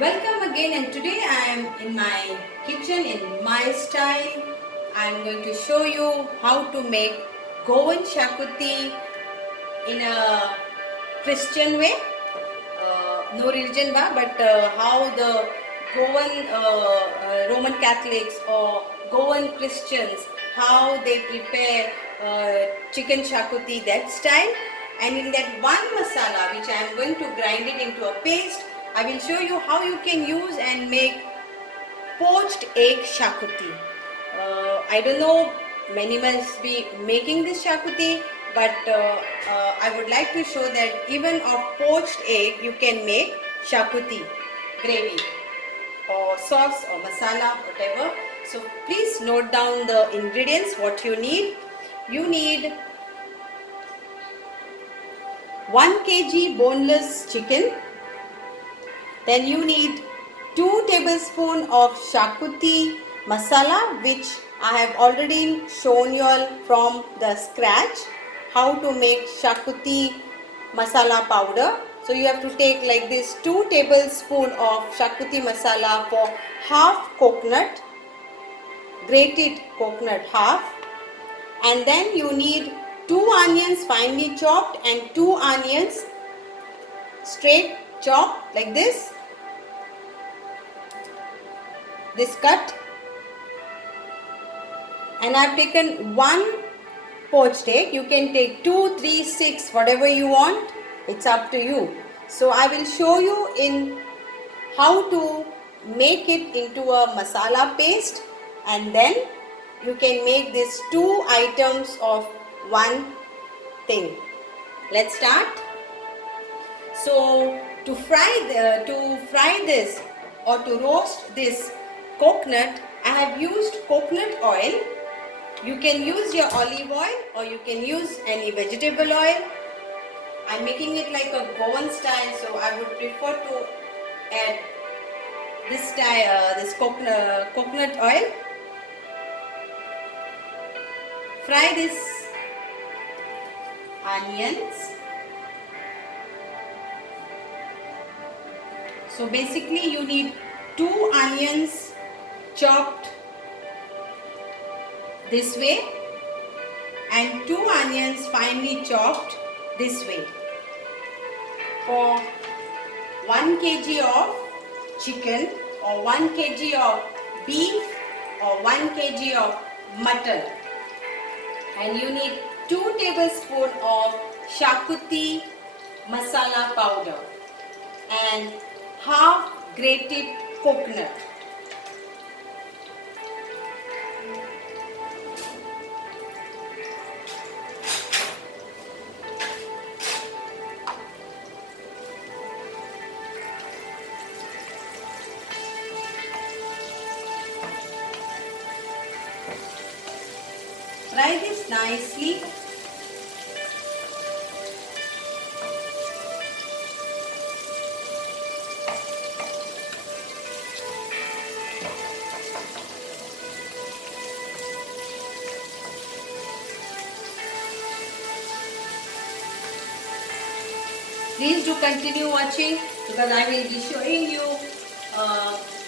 Welcome again, and today I am in my kitchen in my style. I am going to show you how to make Goan shakuti in a Christian way. No religion but how the Goan Roman Catholics or Goan Christians, how they prepare chicken shakuti, that style. And in that one masala which I am going to grind it into a paste, I will show you how you can use and make poached egg shakuti. I don't know, many must be making this shakuti, but I would like to show that even of poached egg you can make shakuti gravy or sauce or masala, whatever. So please note down the ingredients what you need. You need 1 kg boneless chicken. Then you need 2 tablespoons of shakuti masala, which I have already shown you all from the scratch how to make shakuti masala powder. So you have to take like this 2 tablespoons of shakuti masala for half coconut, grated coconut half, and then you need 2 onions finely chopped and 2 onions straight chopped like this cut, and I've taken 1 poached egg. You can take 2, 3, 6, whatever you want, it's up to you. So I will show you in how to make it into a masala paste, and then you can make these 2 items of one thing. Let's start. So to fry this or to roast this coconut, I have used coconut oil. You can use your olive oil or you can use any vegetable oil. I'm making it like a Goan style, so I would prefer to add this style, this coconut oil. Fry this onions. So basically you need 2 onions chopped this way and 2 onions finely chopped this way. For 1 kg of chicken or 1 kg of beef or 1 kg of mutton, and you need 2 tablespoons of shakuti masala powder and half grated coconut. Fry this nicely. Please do continue watching because I will be showing you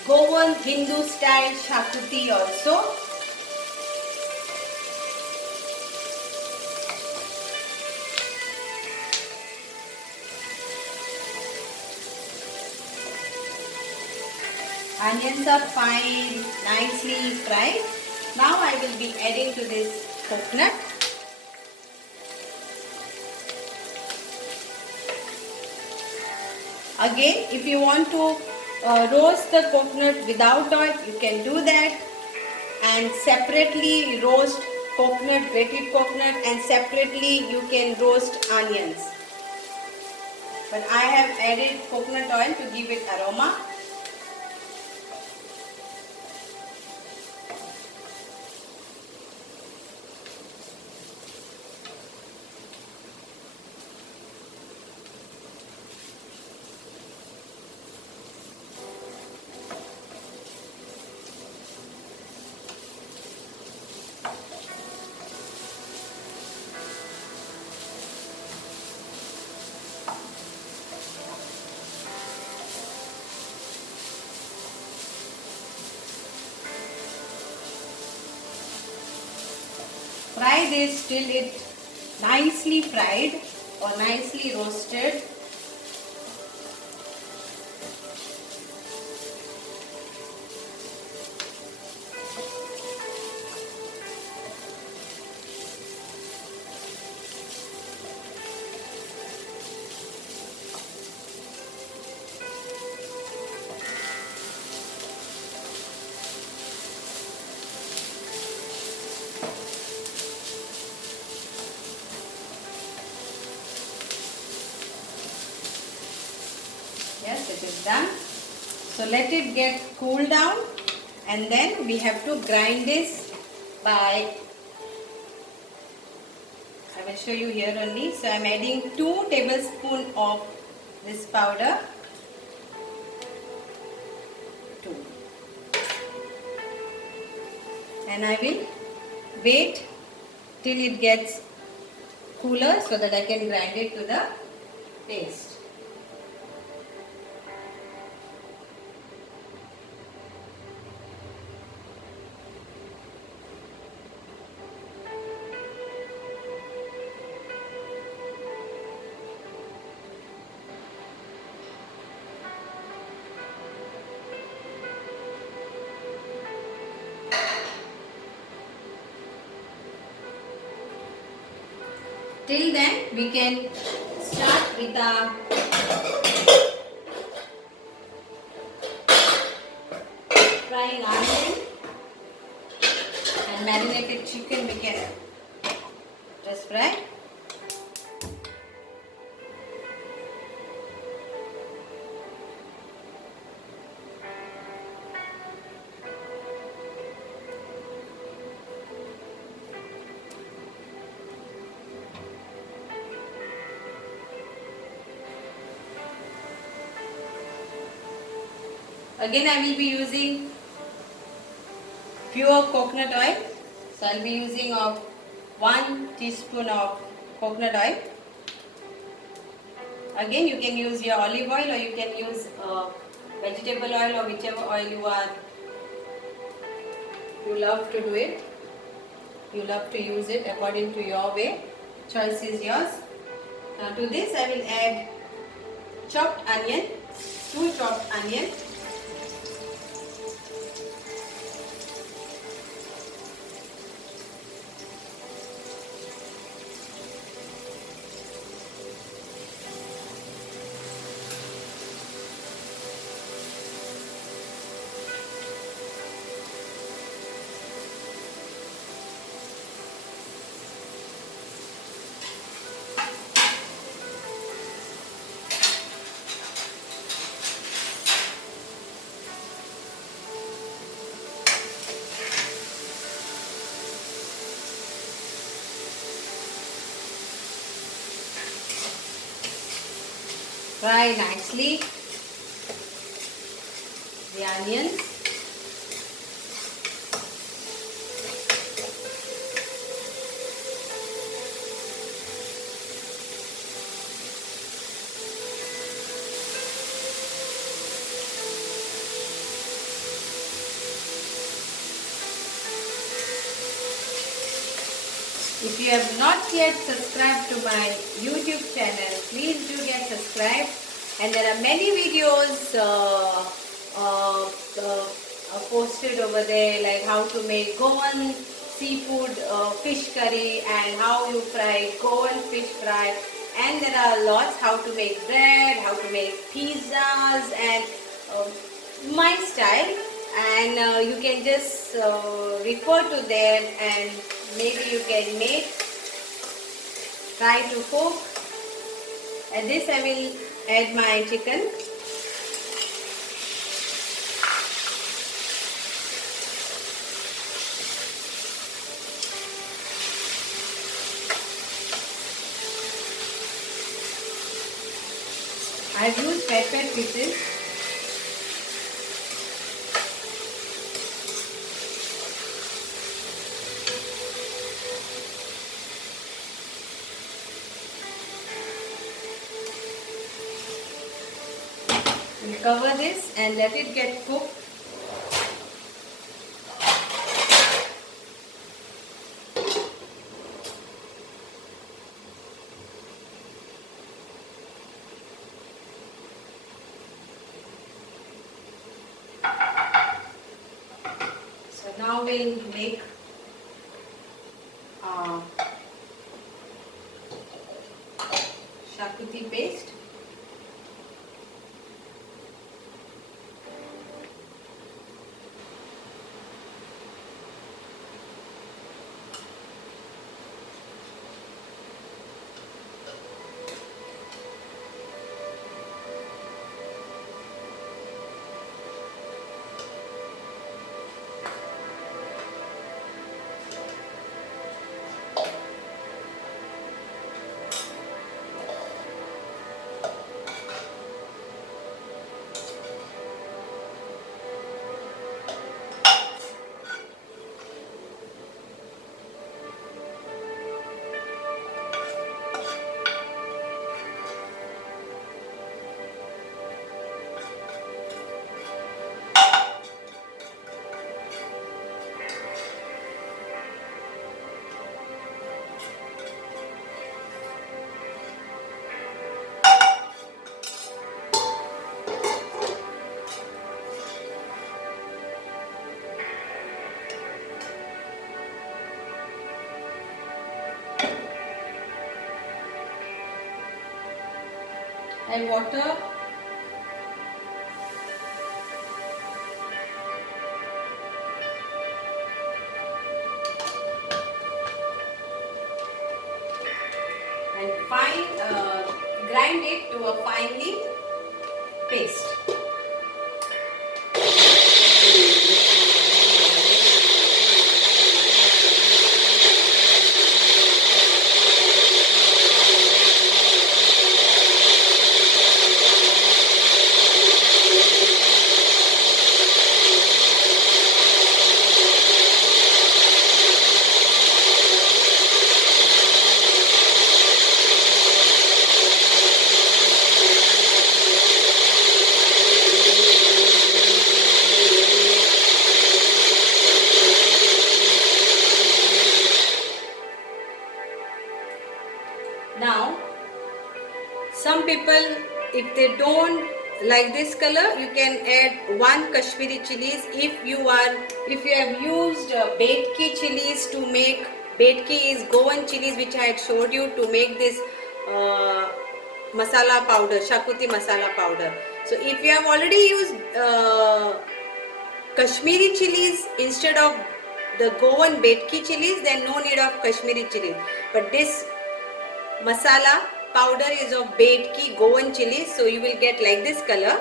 Goan Hindu style shakuti also. Onions are fine, nicely fried. Now I will be adding to this coconut. Again, if you want to roast the coconut without oil, you can do that, and separately roast coconut, grated coconut, and separately you can roast onions. But I have added coconut oil to give it aroma. fry this till it nicely fried or nicely roasted. Yes, it is done. So let it get cool down, and then we have to grind this by, I will show you here only. So I am adding 2 tablespoons of this powder. 2. And I will wait till it gets cooler so that I can grind it to the paste. Till then, we can start with the frying onion and marinated chicken. We can just fry. Again, I will be using pure coconut oil. So I will be using of 1 teaspoon of coconut oil. Again, you can use your olive oil, or you can use vegetable oil, or whichever oil you love to do it. You love to use it according to your way. Choice is yours. Now to this I will add chopped onion, 2 chopped onion. Fry nicely the onions. If you have not yet subscribed to my YouTube channel, please do get subscribed. And there are many videos posted over there, like how to make Goan seafood fish curry and how you fry Goan fish fry. And there are lots how to make bread, how to make pizzas, and my style. And you can just refer to there, and maybe you can make, try to cook. And this I will add my chicken. I have used fat pieces. We'll cover this and let it get cooked. now we'll make shakuti paste. And water. And grind it to a finely paste. Now, some people, if they don't like this color, you can add 1 Kashmiri chilies. If you have used Betki chilies to make, Betki is Goan chilies which I had showed you to make this masala powder, shakuti masala powder. So if you have already used Kashmiri chilies instead of the Goan Betki chilies, then no need of Kashmiri chilies. But this masala powder is of Betki Goan chili, so you will get like this color.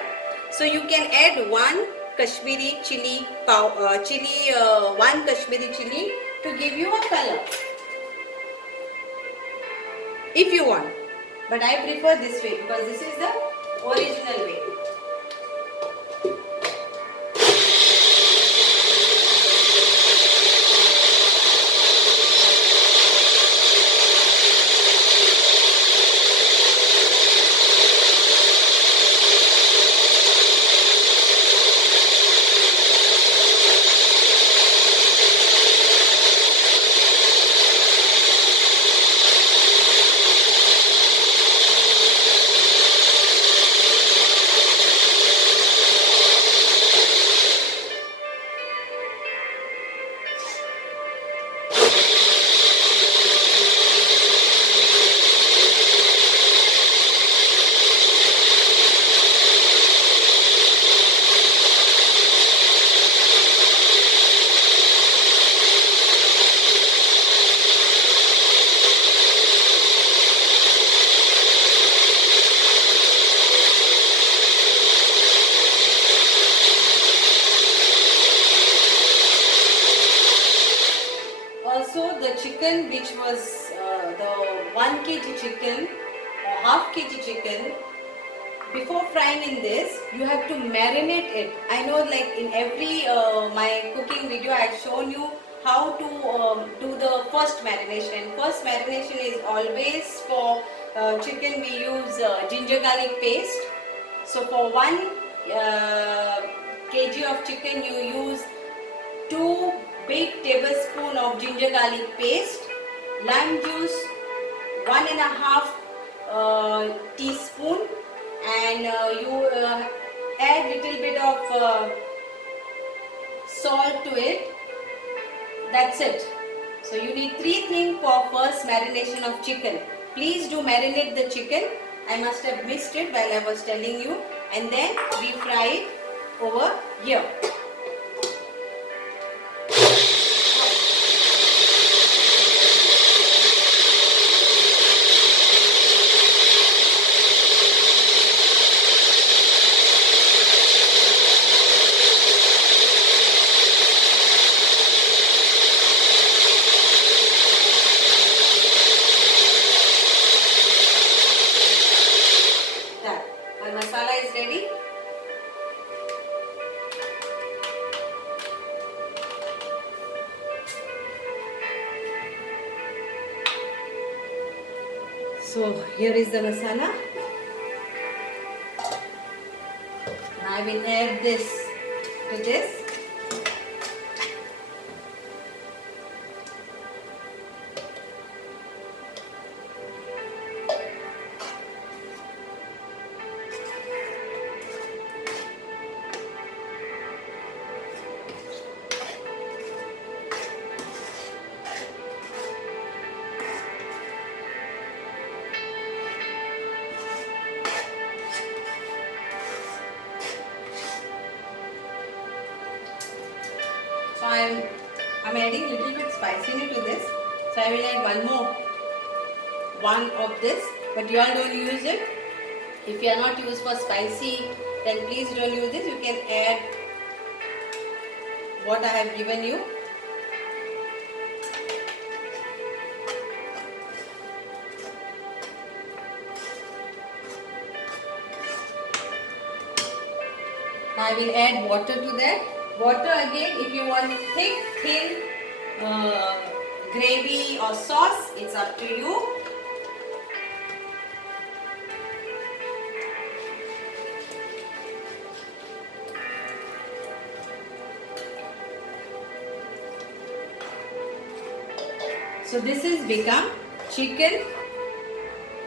So you can add 1 Kashmiri chili, 1 Kashmiri chili to give you a color if you want. But I prefer this way because this is the original way. Also the chicken which was the 1 kg chicken or half kg chicken, before frying in this you have to marinate it. I know like in every my cooking video I have shown you how to do the first marination. First marination is always for chicken we use ginger garlic paste. So for 1 kg of chicken you use 2 big tablespoon of ginger garlic paste, lime juice 1.5 teaspoon, and you add little bit of salt to it, That's it. So you need 3 things for first marination of chicken. Please do marinate the chicken. I must have missed it while I was telling you. And then we fry it over here. Masala is ready. So here is the masala. Now I will add this to this. So I'm adding little bit spiciness to this. So I will add one of this, but you all don't use it. If you are not used for spicy, then please don't use this. You can add what I have given you. Now I will add water to that. Water again, if you want thick, thin gravy or sauce, it's up to you. So this is become chicken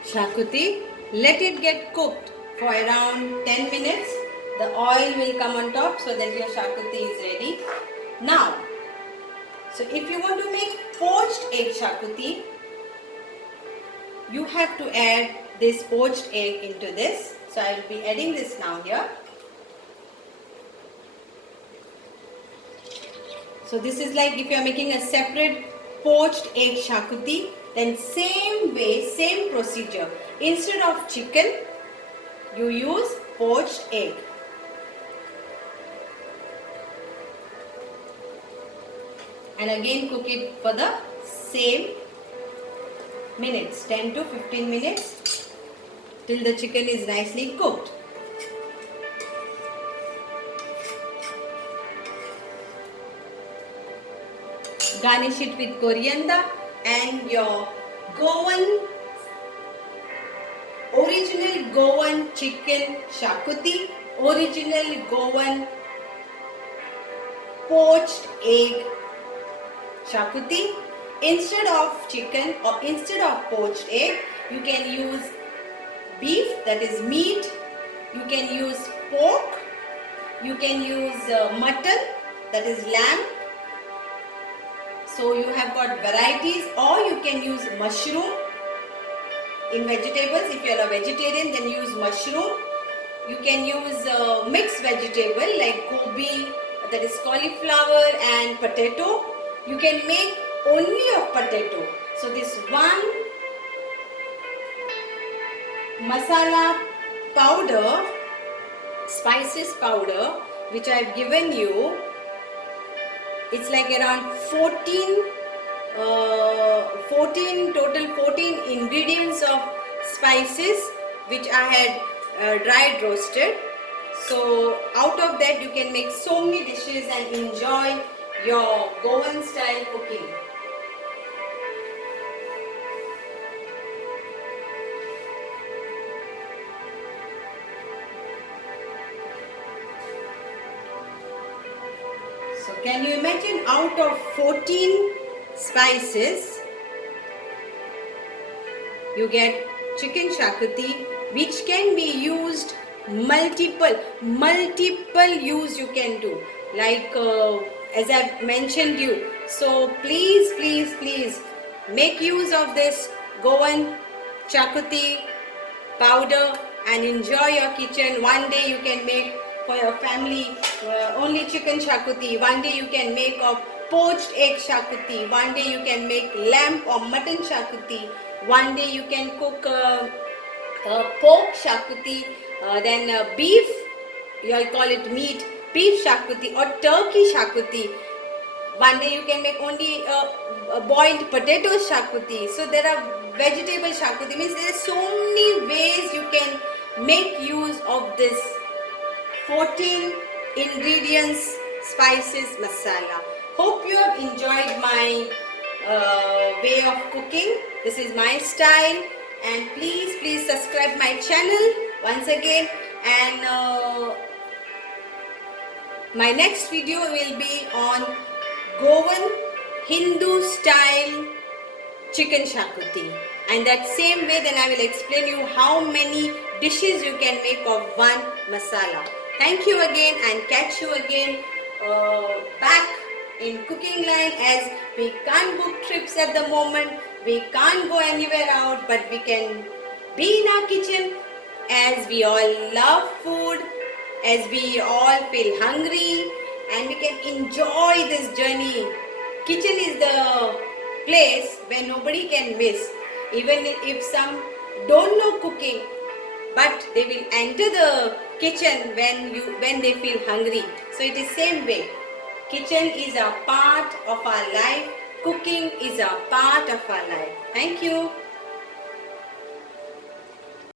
shakuti. Let it get cooked for around 10 minutes. The oil will come on top so that your shakuti is ready. Now, so if you want to make poached egg shakuti, you have to add this poached egg into this. So I will be adding this now here. So this is like if you are making a separate poached egg shakuti, then same way, same procedure. Instead of chicken, you use poached egg. And again cook it for the same minutes, 10 to 15 minutes till the chicken is nicely cooked. Garnish it with coriander and your original Goan chicken shakuti, original Goan poached egg shakuti. Instead of chicken or instead of poached egg, you can use beef, that is meat. You can use pork. You can use mutton, that is lamb. So you have got varieties, or you can use mushroom in vegetables. If you are a vegetarian, then use mushroom. You can use mixed vegetable like gobi, that is cauliflower, and potato. You can make only of potato. So this one masala powder, spices powder, which I have given you, it's like around 14 ingredients of spices which I had dried roasted. So out of that you can make so many dishes and enjoy your Goan style cooking. So can you imagine, out of 14 spices you get chicken shakuti, which can be used multiple use you can do, like as I've mentioned you. So please make use of this Goan Chakuti powder and enjoy your kitchen. One day you can make for your family only chicken shakuti. One day you can make of poached egg shakuti. One day you can make lamb or mutton shakuti. One day you can cook pork shakuti. Then beef, you'll call it meat, beef shakuti or turkey shakuti. One day you can make only boiled potato shakuti. So there are vegetable shakuti. Means there are so many ways you can make use of this 14 ingredients spices masala. Hope you have enjoyed my way of cooking. This is my style, and please subscribe my channel once again. And my next video will be on Goan Hindu style chicken shakuti, and that same way then I will explain you how many dishes you can make of one masala. Thank you again, and catch you again back in cooking line, as we can't book trips at the moment, we can't go anywhere out, but we can be in our kitchen, as we all love food, as we all feel hungry, and we can enjoy this journey. Kitchen is the place where nobody can miss. Even if some don't know cooking, but they will enter the kitchen when they feel hungry. So it is same way. Kitchen is a part of our life. Cooking is a part of our life. Thank you.